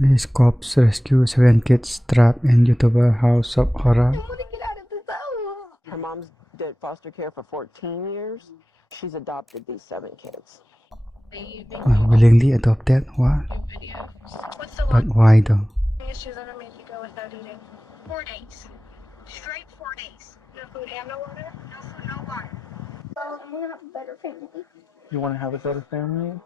Police cops rescue 7 kids trapped in YouTuber house of horror. Her mom's did foster care for 14 years. She's adopted these 7 kids. Willingly adopted? What? But why though? She's gonna make you go without eating. 4 days. Straight 4 days. No food and no water? No food, no water. I'm gonna have a better family. You want to have a better family?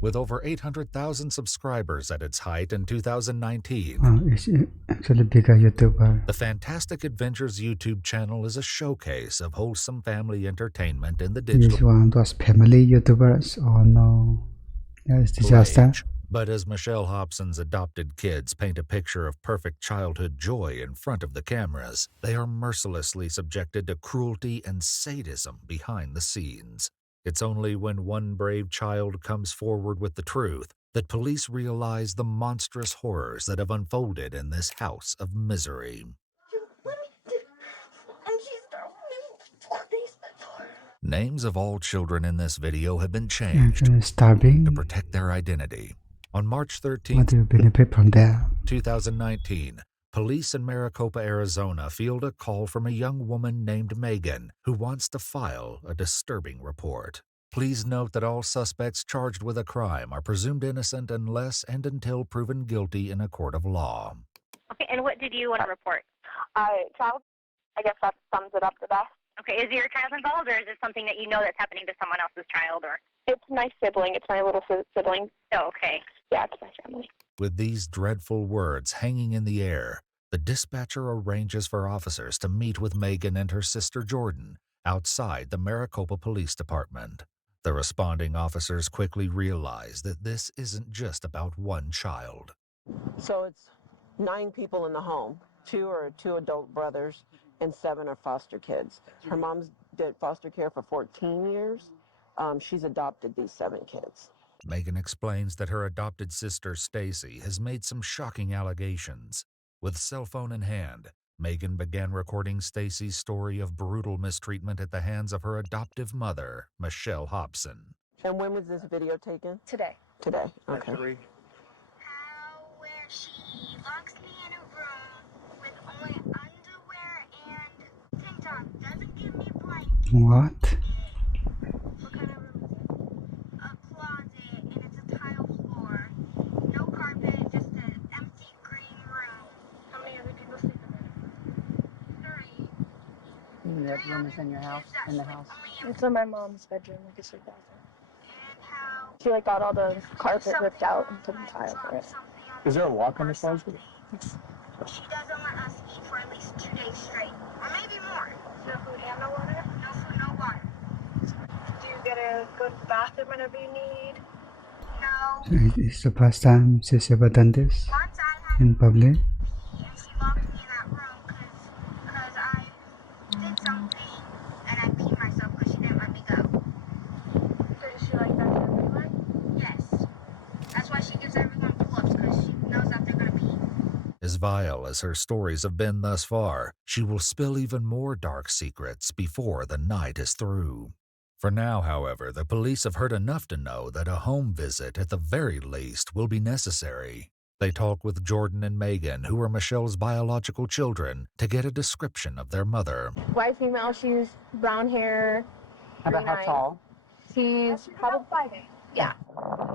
With over 800,000 subscribers at its height in 2019, It's actually bigger YouTuber. the Fantastic Adventures YouTube channel is a showcase of wholesome family entertainment in the This digital one was family YouTubers. Oh no. That's disaster. age. But as Michelle Hobson's adopted kids paint a picture of perfect childhood joy in front of the cameras, they are mercilessly subjected to cruelty and sadism behind the scenes. It's only when one brave child comes forward with the truth that police realize the monstrous horrors that have unfolded in this house of misery. Names of all children in this video have been changed Actually starving. to protect their identity. On March What 13th, do you benefit from that? 2019, police in Maricopa, Arizona field a call from a young woman named Megan who wants to file a disturbing report. Please note that all suspects charged with a crime are presumed innocent unless and until proven guilty in a court of law. Okay, and what did you want to report? Child. I guess that sums it up the best. Okay, is your child involved, or is it something that you know that's happening to someone else's child, or? It's my sibling. It's my little sibling. Oh, okay. Yeah, it's my family. With these dreadful words hanging in the air, the dispatcher arranges for officers to meet with Megan and her sister Jordan outside the Maricopa Police Department. The responding officers quickly realize that this isn't just about one child. So it's 9 people in the home. 2 are 2 adult brothers and 7 are foster kids. Her mom's did foster care for 14 years. She's adopted these 7 kids. Megan explains that her adopted sister Stacy has made some shocking allegations. With cell phone in hand, Megan began recording Stacy's story of brutal mistreatment at the hands of her adoptive mother, Michelle Hobson. And when was this video taken? Today. Today. Okay. Where she locks me in a room with only underwear and tank top. Doesn't give me a blanket. What? What kind of room is it? A closet, and it's a tile floor. No carpet, just an empty green room. How many other people sleep in there? 3. And that room is in your house, in the house. It's in my mom's bedroom, like a sleep bathroom. She got all the carpet ripped out and put in tile for it. Is there a lock on the closet? She doesn't let us eat for at least 2 days straight, or maybe more. No food and no water? No food, no water. Do you get a good bathroom whenever you need? No. It's the first time she's ever done this Once I had in public. and she locked me in that room because I did something and I peed myself because she didn't let me go. So does she like that to everyone? Yes. That's why she gives everyone pull-ups, because she knows that they're going to pee. As vile as her stories have been thus far, she will spill even more dark secrets before the night is through. For now, however, the police have heard enough to know that a home visit, at the very least, will be necessary. They talk with Jordan and Megan, who are Michelle's biological children, to get a description of their mother. White female. She's brown hair. How about how tall? She's probably 5'8". Yeah.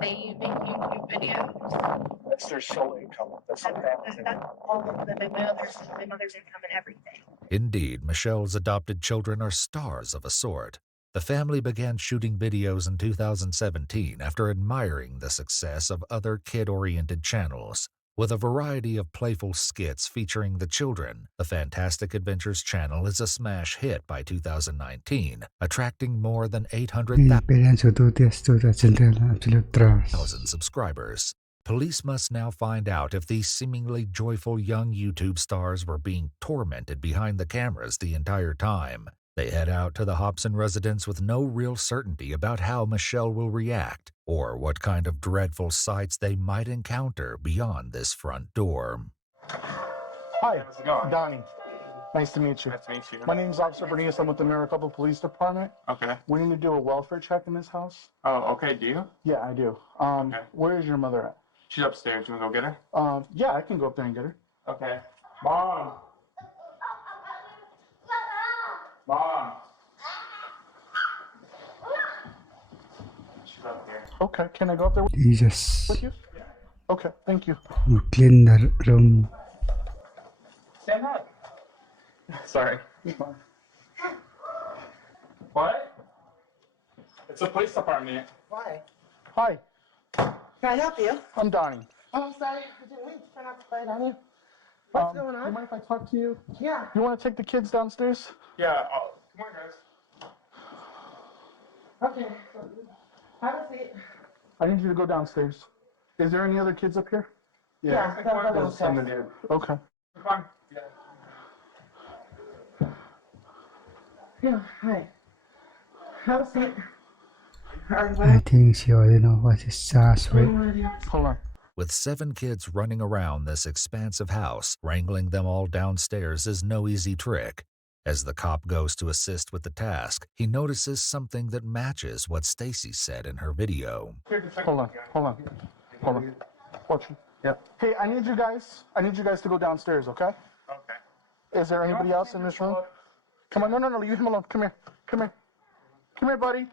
They make YouTube videos. That's their sole income. That's That's all of them. My mother's income and everything. Indeed, Michelle's adopted children are stars of a sort. The family began shooting videos in 2017 after admiring the success of other kid-oriented channels. With a variety of playful skits featuring the children, the Fantastic Adventures channel is a smash hit by 2019, attracting more than The 800,000 parents who do this to the children, absolute trust. subscribers. Police must now find out if these seemingly joyful young YouTube stars were being tormented behind the cameras the entire time. They head out to the Hobson residence with no real certainty about how Michelle will react or what kind of dreadful sights they might encounter beyond this front door. Hi, how's it going? Donnie. Nice to meet you. Nice to meet you. My name's Officer Bernice. I'm with the Maricopa Police Department. Okay. We need to do a welfare check in this house. Oh, okay. Do you? Yeah, I do. Okay. Where is your mother at? She's upstairs. You want to go get her? Yeah, I can go up there and get her. Okay. Mom. Mom. She's up here. Okay, can I go up there Jesus. with you? Okay, thank you. Clean the room. Stand up. Sorry. You're fine. What? It's a police department. Why? Hi, Can I help you? I'm Donnie. Oh, I'm sorry. I didn't mean to try not to fight on you. What's going Do you on? mind if I talk to you? Yeah. You want to take the kids downstairs? Yeah. Oh, come on, guys. Okay. Have a seat. I need you to go downstairs. Is there any other kids up here? Yeah, Come gotta on, go there's downstairs. some to do. Okay. Come on. Yeah. Yeah, hi. Have a seat. I think she already know what is SARS with. Hold on. With 7 kids running around this expansive house, wrangling them all downstairs is no easy trick. As the cop goes to assist with the task, he notices something that matches what Stacy said in her video. Hold on. Watch. Yep. Hey, I need you guys to go downstairs, okay? Okay. Is there anybody else in this room? Come on, no, leave him alone. Come here, buddy.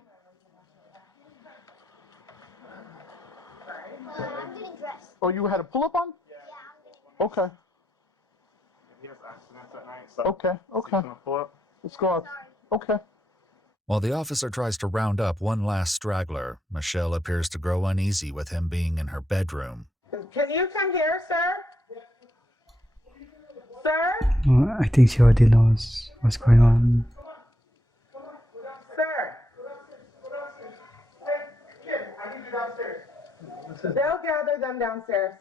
I'm getting dressed. Oh, you had a pull-up on? Yeah. Okay, He has accidents at night, so. okay. He's gonna pull up. Let's go out. Okay. While the officer tries to round up one last straggler, Michelle appears to grow uneasy with him being in her bedroom. Can you come here, sir? Sir? I think she already knows what's going on. Sir? I need you downstairs. They'll gather them downstairs.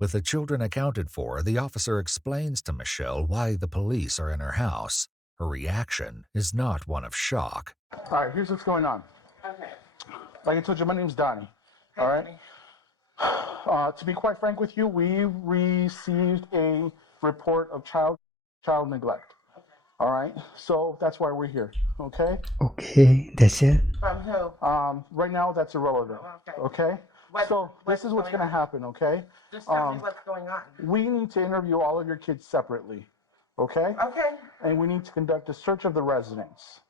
With the children accounted for, the officer explains to Michelle why the police are in her house. Her reaction is not one of shock. All right, here's what's going on. Okay. Like I told you, my name's Donnie. All right. To be quite frank with you, we received a report of child neglect. All right. So that's why we're here. Okay. Okay, that's it. From who? Right now, that's irrelevant. Okay. Okay. So what's this is what's going going to happen. Okay. Just tell me what's going on. We need to interview all of your kids separately. Okay. Okay. And we need to conduct a search of the residence.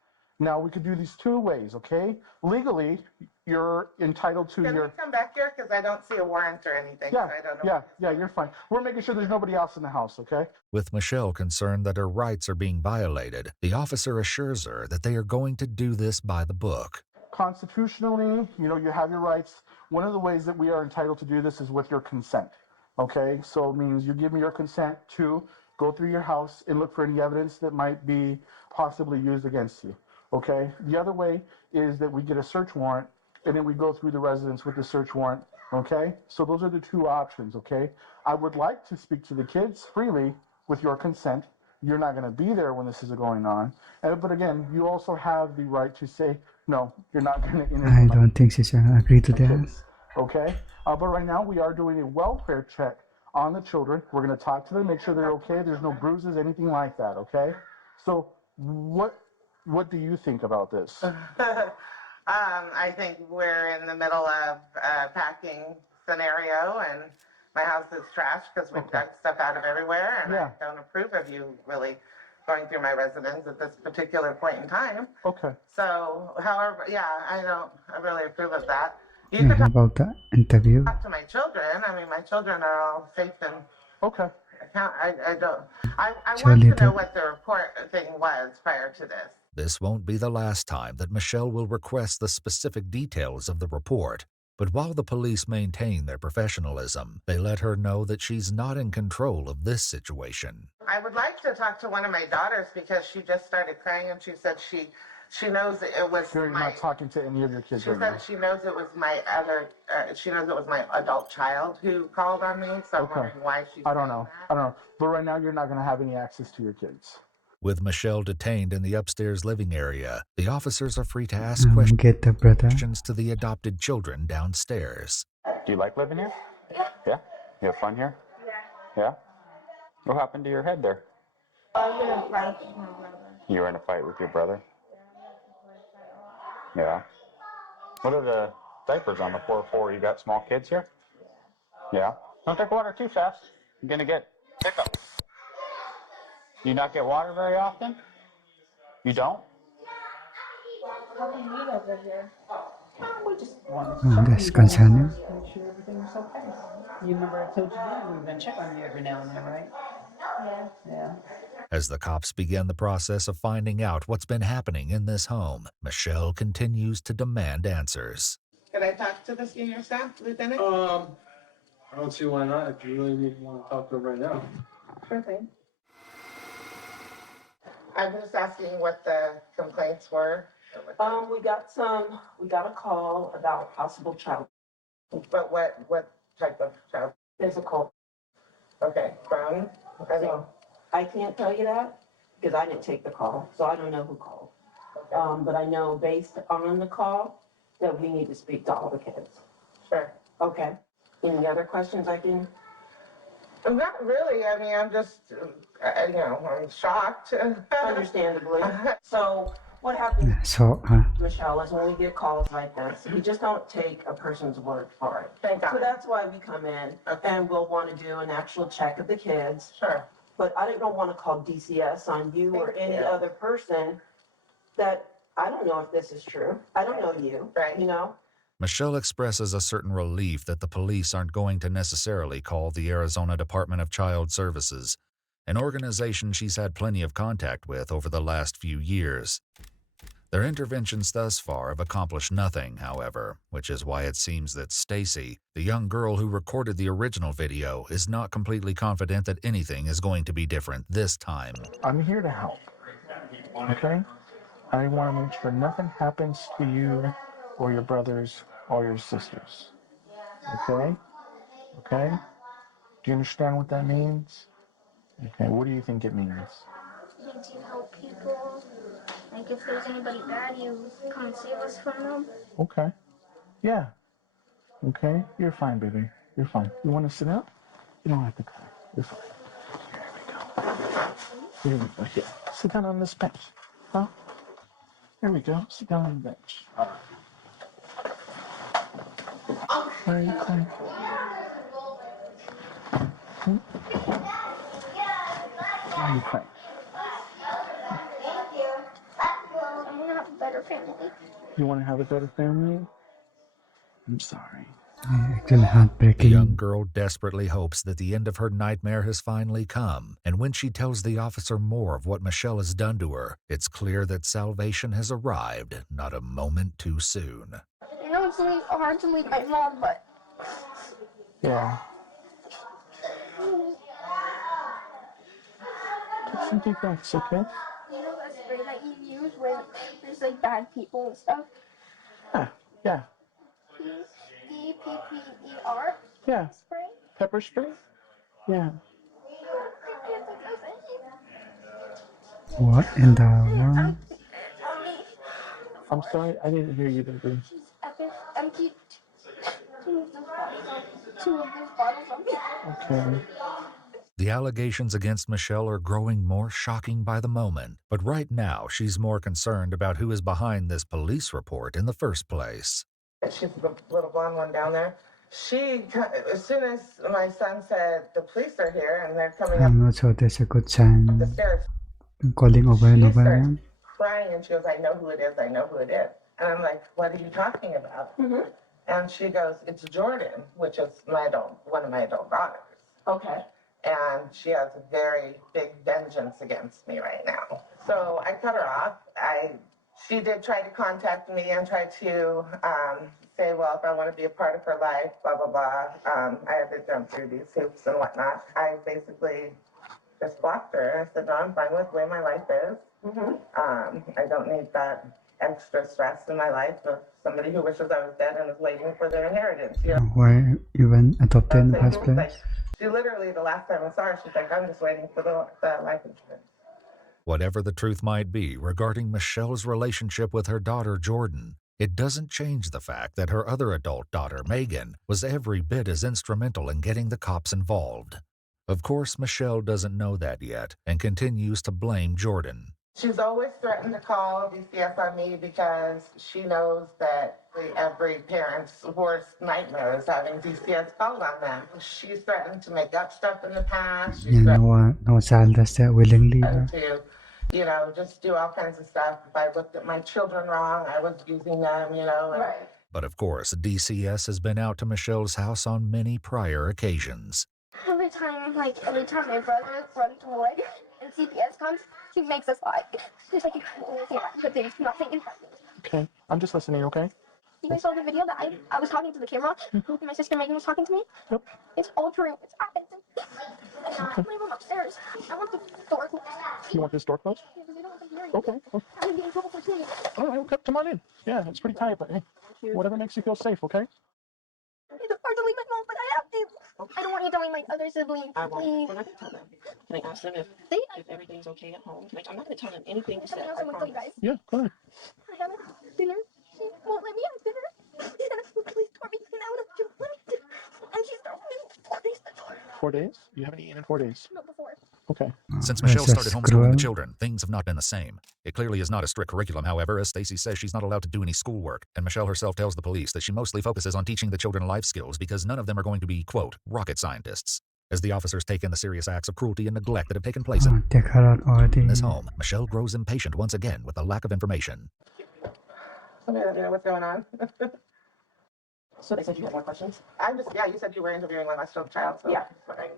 Now, we could do these 2 ways, okay? Legally, you're entitled to Can your... we come back here? Because I don't see a warrant or anything. Yeah, so I don't know. yeah, you're fine. We're making sure there's nobody else in the house, okay? With Michelle concerned that her rights are being violated, the officer assures her that they are going to do this by the book. Constitutionally, you have your rights. One of the ways that we are entitled to do this is with your consent, okay? So it means you give me your consent to go through your house and look for any evidence that might be possibly used against you, okay? The other way is that we get a search warrant and then we go through the residence with the search warrant, okay? So those are the 2 options, okay? I would like to speak to the kids freely with your consent. You're not going to be there when this is going on. But again, you also have the right to say, no, you're not going to interview I my don't think she's gonna agree to that. kids, okay? But right now we are doing a welfare check on the children. We're going to talk to them, make sure they're okay. There's no bruises, anything like that, okay? So what do you think about this? I think we're in the middle of a packing scenario, and my house is trashed because we've dug stuff out of everywhere, and Yeah. I don't approve of you really going through my residence at this particular point in time. Okay. So, however, yeah, I really approve of that. You Yeah, could talk about the interview. to my children. I mean, my children are all safe and Okay. I don't. I So want to later- know what the report thing was prior to this. This won't be the last time that Michelle will request the specific details of the report. But while the police maintain their professionalism, they let her know that she's not in control of this situation. I would like to talk to one of my daughters because she just started crying and she said she knows it was You're my. not talking to any of your kids She right now. said she knows it was my other. She knows it was my adult child who called on me. So I'm Okay. wondering why she's. I don't saying know. that. I don't know. But right now, you're not going to have any access to your kids. With Michelle detained in the upstairs living area, the officers are free to ask Get the brother. questions to the adopted children downstairs. Do you like living here? Yeah. You have fun here? Yeah. What happened to your head there? I was in a fight with my brother. You were in a fight with your brother? Yeah. What are the diapers on the floor for? You got small kids here? Yeah. Don't drink water too fast. You're gonna get hiccups. Do you not get water very often? You don't? How come you guys are here? We just wanted to Oh, check that's on you concerning. guys, make sure everything was okay. You remember I told you that we were going to check on you every now and then, right? Yeah. Yeah. As the cops begin the process of finding out what's been happening in this home, Michelle continues to demand answers. Can I talk to the senior staff, Lieutenant? I don't see why not, if you really want to talk to them right now. Sure thing. I'm just asking what the complaints were. We got a call about possible child But what type of child? physical. Okay, from? So I can't tell you that because I didn't take the call, so I don't know who called. Okay, But I know based on the call that we need to speak to all the kids. sure. Okay. Any other questions I can? Not really, I mean, I'm just, I'm shocked. Understandably. So what happens, So, Michelle, is when we get calls like this, we just don't take a person's word for it. Thank So God. that's why we come in and we'll want to do an actual check of the kids. Sure. But I don't want to call DCS on you or Thank any you. other person that I don't know if this is true. I don't know you, Right. you know? Michelle expresses a certain relief that the police aren't going to necessarily call the Arizona Department of Child Services, an organization she's had plenty of contact with over the last few years. Their interventions thus far have accomplished nothing, however, which is why it seems that Stacy, the young girl who recorded the original video, is not completely confident that anything is going to be different this time. I'm here to help. Okay? I want to make sure nothing happens to you or your brothers or your sisters. Okay? Okay? Do you understand what that means? Okay, what do you think it means? It means you help people. Like if there's anybody bad, you come and save us from them. Okay. Yeah. Okay, you're fine, baby. You're fine. You want to sit up? You don't have to cry. You're fine. Here we go. Here. Sit down on this bench. Huh? Here we go. Sit down on the bench. All right. Why are you crying? Hmm? Why are you crying? I'm gonna have a better family. You want to have a better family? I'm sorry. actually The heartbreaking. young girl desperately hopes that the end of her nightmare has finally come, and when she tells the officer more of what Michelle has done to her, it's clear that salvation has arrived not a moment too soon. I know it's really hard to leave my mom, but Yeah. Take some deep breaths, okay? you know that spray that you use when there's like bad people and stuff? Yeah. Yeah. DPPER Yeah. spray? Pepper spray? Yeah. What in the world? I'm sorry, I didn't hear you, baby. Empty two of those bottles on me. Okay. The allegations against Michelle are growing more shocking by the moment, but right now she's more concerned about who is behind this police report in the first place. She's the little blonde one down there. She, as soon as my son said, the police are here and they're coming up I'm not sure there's a good sign. the stairs, Calling over and she over starts again. crying and she goes, I know who it is, I know who it is. And I'm like, what are you talking about? Mm-hmm. And she goes, it's Jordan, which is one of my adult daughters. Okay. And she has a very big vengeance against me right now. So I cut her off. She did try to contact me and try to say, well, if I want to be a part of her life, blah, blah, blah. I had to jump through these hoops and whatnot. I basically just blocked her. I said, no, I'm fine with the way my life is. Mm-hmm. I don't need that extra stress in my life of somebody who wishes I was dead and is waiting for their inheritance. You know? Why even adopted in the first It's like, place? she literally, the last time I saw her, she's like, I'm just waiting for the life insurance. Whatever the truth might be regarding Michelle's relationship with her daughter Jordan, it doesn't change the fact that her other adult daughter, Megan, was every bit as instrumental in getting the cops involved. Of course, Michelle doesn't know that yet and continues to blame Jordan. She's always threatened to call DCS on me because she knows that every parent's worst nightmare is having DCS called on them. She's threatened to make up stuff in the past. She's Yeah, no child does that willingly. to, just do all kinds of stuff. If I looked at my children wrong, I was using them, Right. But of course, DCS has been out to Michelle's house on many prior occasions. Every time my brother runs away and CPS comes, he makes us lie. Just like, but there's nothing in front of me. Okay, I'm just listening, okay? You guys saw the video that I was talking to the camera and my sister Megan was talking to me? Yep. It's all true. It's happened. And my room upstairs. I want the door closed. You want this door closed? Because they don't want them hearing. Okay. I'm gonna get in trouble for saying it. All right, okay, come on in. Yeah, it's pretty tight, but hey, whatever makes you feel safe, okay? It's hard to leave my mom, but I have to. I don't want you telling my other siblings. I won't. Please. I'm not going to tell them. Can I ask them if everything's okay at home? I'm not going to tell them anything you said. I promise. Guys. Yeah, go ahead. I have dinner. She won't let me have dinner. Please tore me out of your life. And she's throwing me 4 days before. 4 days? You haven't eaten in 4 days? No, before. Okay. Since Michelle started homeschooling the children, things have not been the same. It clearly is not a strict curriculum, however, as Stacy says she's not allowed to do any schoolwork, and Michelle herself tells the police that she mostly focuses on teaching the children life skills because none of them are going to be, quote, rocket scientists. As the officers take in the serious acts of cruelty and neglect that have taken place in this home, Michelle grows impatient once again with the lack of information. Somebody let me know what's going on. So they said you had more questions? You said you were interviewing my child, so Yeah.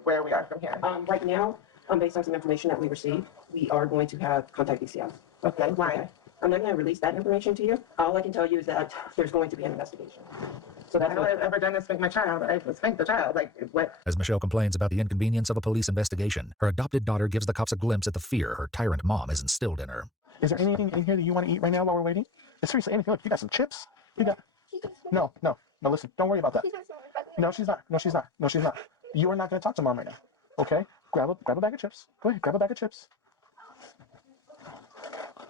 where we are from here. Right now, based on some information that we received, we are going to have contact DCS. Okay, why? Okay. I'm not going to release that information to you. All I can tell you is that there's going to be an investigation. So that's I know I've ever done this with my child. I spank the child. Like, what? As Michelle complains about the inconvenience of a police investigation, her adopted daughter gives the cops a glimpse at the fear her tyrant mom has instilled in her. Is there anything in here that you want to eat right now while we're waiting? Seriously, anything. Look, you got some chips. You got... No, listen. Don't worry about that. No, she's not. No, she's not. No, she's not. You are not going to talk to mom right now. Okay? Grab a bag of chips. Go ahead, grab a bag of chips.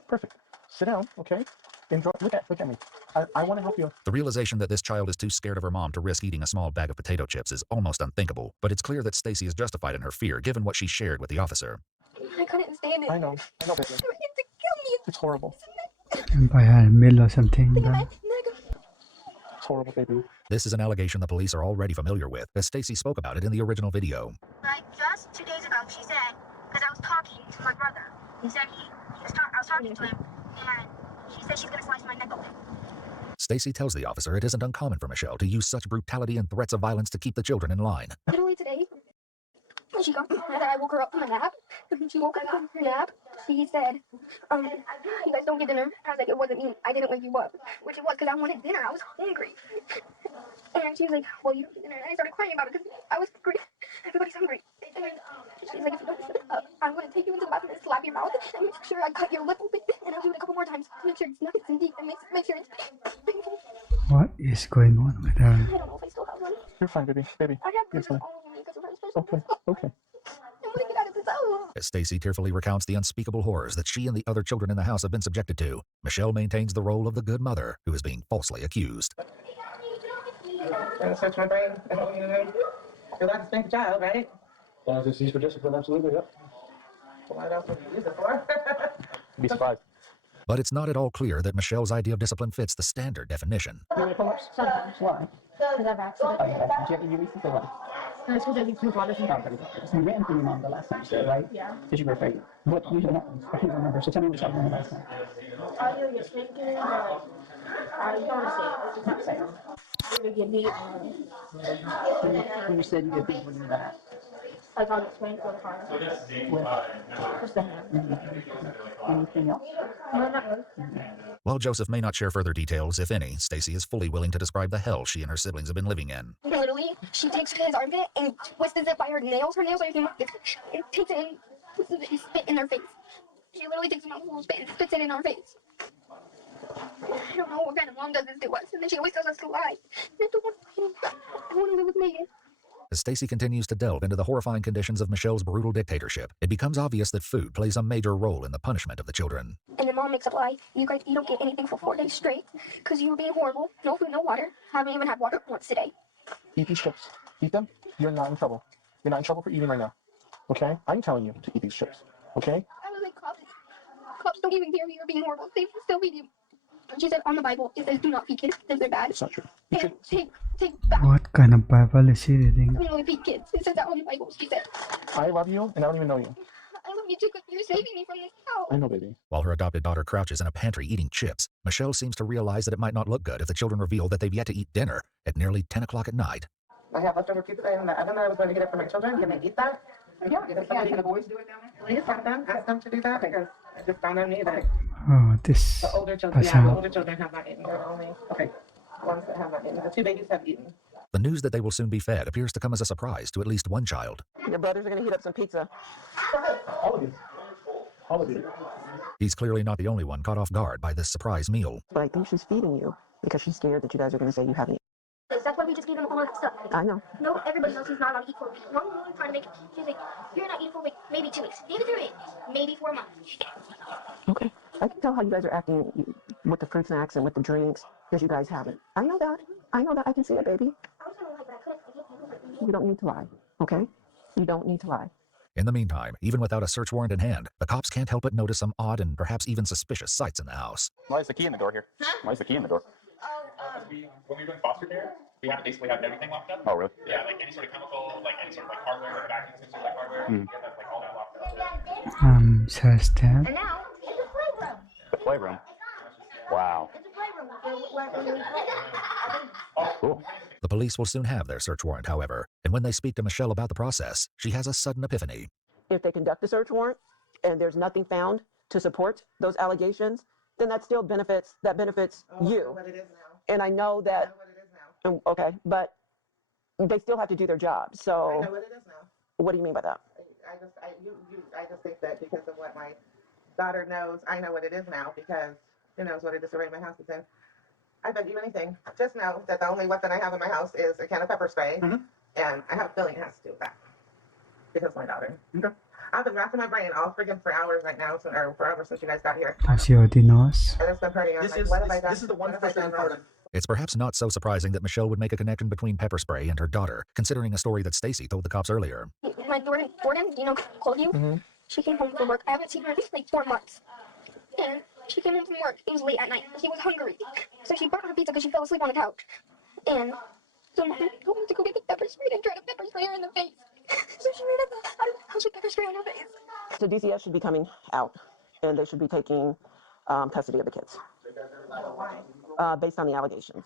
Perfect. Sit down, okay? Enjoy. Look at me. I want to help you. The realization that this child is too scared of her mom to risk eating a small bag of potato chips is almost unthinkable, but it's clear that Stacy is justified in her fear given what she shared with the officer. I couldn't stand it. I know, baby. They were going to kill me. It's horrible. Buy a meal or something. It's horrible, baby. This is an allegation the police are already familiar with, as Stacy spoke about it in the original video. Like just 2 days ago, she said, because I was talking to my brother. He said I was talking to him, and she said she's gonna slice my neck open. Stacy tells the officer it isn't uncommon for Michelle to use such brutality and threats of violence to keep the children in line. Literally today, she got I woke her up from a nap. She woke up from her nap. She said, you guys don't get dinner. I was like, it wasn't me. I didn't wake you up. Which it was because I wanted dinner. I was hungry. And she was like, well, you don't get dinner. And I started crying about it because I was hungry. Everybody's hungry. And she's like, if you don't shut up, I'm going to take you into the bathroom and slap your mouth and make sure I cut your lip open. And I'll do it a couple more times to make sure it's nice and deep and make sure it's painful. What is going on with her? I don't know if I still have one. You're fine, baby. I have bruises all over me because of her special. Okay. I'm going to get out of this house. As Stacy tearfully recounts the unspeakable horrors that she and the other children in the house have been subjected to, Michelle maintains the role of the good mother who is being falsely accused. Trying to search my brain. I don't even know. You're allowed to spank a child, right? As long as it's used for discipline, absolutely, yep. What else would you use it for? Be surprised. But it's not at all clear that Michelle's idea of discipline fits the standard definition. Sometimes. Why? Because I've accidentally. Did you ever use recently what? I was taking 2 brothers and Okay. So you ran from your mom the last time you said, right? Yeah. Because you were afraid. What usually happens? I can't remember. So tell me what happened the last time. Either get spanking or you don't say it. It's not either get beat When you said you get beat, what do you mean by that? like I'll get spanked or hard. Just the hand. Anything else? No, not really. While Joseph may not share further details, if any, Stacy is fully willing to describe the hell she and her siblings have been living in. Literally, she takes his armpit and twists it by her nails. Her nails are even and takes it and puts it and spit in their face. She literally takes a mouthful of spit and spits it in our face. I don't know what kind of mom does this to us, and then she always tells us to lie. I don't want to live with Megan. As Stacy continues to delve into the horrifying conditions of Michelle's brutal dictatorship, it becomes obvious that food plays a major role in the punishment of the children. And then mom makes up a lie. You don't get anything for 4 days straight because you were being horrible. No food, no water. Haven't even had water once today. Eat these chips. Eat them. You're not in trouble. You're not in trouble for eating right now. Okay? I'm telling you to eat these chips. Okay? I was like, cops don't even care if you're being horrible. They still feed you. She said on the Bible, it says do not feed kids because they're bad. It's not true. And take back. What kind of Bible is she reading? We only feed kids. It says that on the Bible. She said, I love you, and I don't even know you. I love you too because you're saving me from this house. I know, baby. While her adopted daughter crouches in a pantry eating chips, Michelle seems to realize that it might not look good if the children reveal that they've yet to eat dinner at nearly 10 o'clock at night. I have leftover pizza in the oven that I was going to get it for my children. Can they eat that? Yeah, can the boys do it down there? Please ask them to do that because it just dawned on me that Oh, this the older children, the pasal. older children have not eaten. They're only ones that have not eaten. The two babies have eaten. The news that they will soon be fed appears to come as a surprise to at least one child. Your brothers are going to heat up some pizza. All of you. All of you. He's clearly not the only one caught off guard by this surprise meal. But I think she's feeding you because she's scared that you guys are going to say you haven't eaten. That's why we just gave him all that stuff. I know. No, everybody knows he's not allowed to eat for a week. Mom was trying to make it. She's like, you're not eating for a week, maybe 2 weeks, maybe 3 weeks, maybe 4 months. Okay. I can tell how you guys are acting with the fruit snacks and with the drinks because you guys haven't. I know that. I know that. I can see it, baby. I was gonna lie, but I couldn't. You don't need to lie, okay? You don't need to lie. In the meantime, even without a search warrant in hand, the cops can't help but notice some odd and perhaps even suspicious sights in the house. Why is the key in the door here? Why is the key in the door? When we were doing foster care, we had to basically have everything locked up. Oh, really? Yeah, like any sort of chemical, like any sort of like hardware, like vacuum systems, like hardware, we had like all that locked up. Says that. And now, it's a playroom. The playroom. Wow. It's a playroom where we play. Oh, cool. The police will soon have their search warrant, however, and when they speak to Michelle about the process, she has a sudden epiphany. If they conduct a search warrant and there's nothing found to support those allegations, then that still benefits you. I know what it is now. And I know I that, know what it is now. okay, but they still have to do their job. I So know what it is now. what do you mean by that? I just think that because of what my daughter knows, I know what it is now because she knows what it is to raid my house is in. I bet you anything. Just know that the only weapon I have in my house is a can of pepper spray, and I have a feeling it has to do with that because of my daughter. Okay. I've been racking my brain all freaking for hours right now, or forever since you guys got here, She already knows. and it's been hurting. I'm like, what have I done? This is the one What have I done frustrating wrong? part of It's perhaps not so surprising that Michelle would make a connection between pepper spray and her daughter, considering a story that Stacy told the cops earlier. My Jordan, you know, called you. She came home from work. I haven't seen her in like 4 months. And she came home from work. It was late at night. She was hungry. So she brought her pizza because she fell asleep on the couch. And so Mom told me to go get the pepper spray and try to pepper spray her in the face. So she ran out of the house with pepper spray on her face. So DCS should be coming out and they should be taking custody of the kids based on the allegations.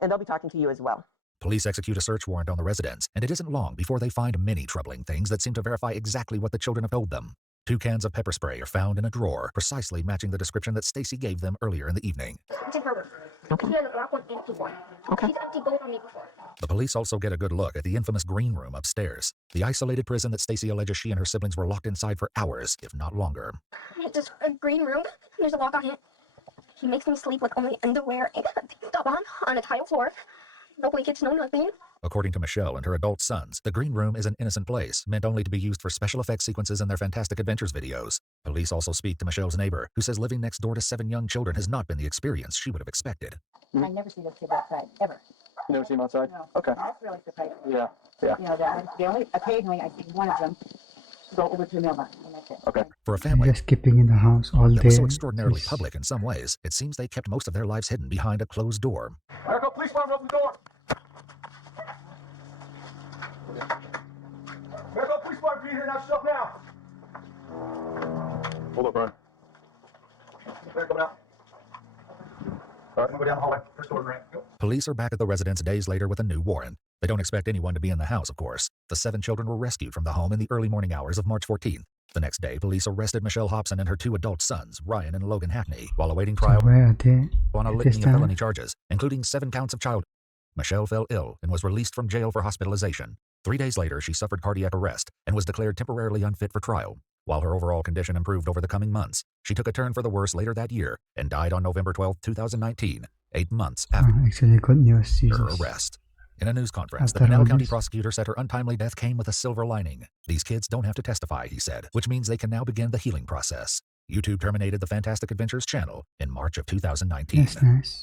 And they'll be talking to you as well. Police execute a search warrant on the residence, and it isn't long before they find many troubling things that seem to verify exactly what the children have told them. 2 cans of pepper spray are found in a drawer, precisely matching the description that Stacy gave them earlier in the evening. It's in her room. Okay. She has a black one and a blue one. Okay. She's emptied both on me before. The police also get a good look at the infamous green room upstairs, the isolated prison that Stacy alleges she and her siblings were locked inside for hours, if not longer. It's just a green room. There's a lock on it. He makes me sleep with only underwear and a top on a tile floor. No blankets, no nothing. According to Michelle and her adult sons, the green room is an innocent place, meant only to be used for special effects sequences in their Fantastic Adventures videos. Police also speak to Michelle's neighbor, who says living next door to 7 young children has not been the experience she would have expected. I never see those kids outside, ever. You never see him outside? No. Okay. That's really surprising. Yeah. Yeah. You know, they only, occasionally I see one of them go over to the mailbox, and that's it. Okay. For a family Just keeping in the house all that day. was so extraordinarily is- public in some ways, it seems they kept most of their lives hidden behind a closed door. Erica, please open the door. Erica, please be here now. Shut now. Hold up, Brian. They're coming out. All right, I'm gonna go down the hallway. First door, Grant. Go. Police are back at the residence days later with a new warrant. They don't expect anyone to be in the house, of course. The 7 children were rescued from the home in the early morning hours of March 14th. The next day, police arrested Michelle Hobson and her 2 adult sons, Ryan and Logan Hackney, while awaiting So trial where are they? on a at this litany of time? felony charges, including 7 counts of child. Michelle fell ill and was released from jail for hospitalization. 3 days later, she suffered cardiac arrest and was declared temporarily unfit for trial. While her overall condition improved over the coming months, she took a turn for the worse later that year and died on November 12, 2019, 8 months after Actually, good news. her Jesus. arrest. In a news conference, the After Pinal all County this- prosecutor said her untimely death came with a silver lining. These kids don't have to testify, he said, which means they can now begin the healing process. YouTube terminated the Fantastic Adventures channel in March of 2019. That's nice.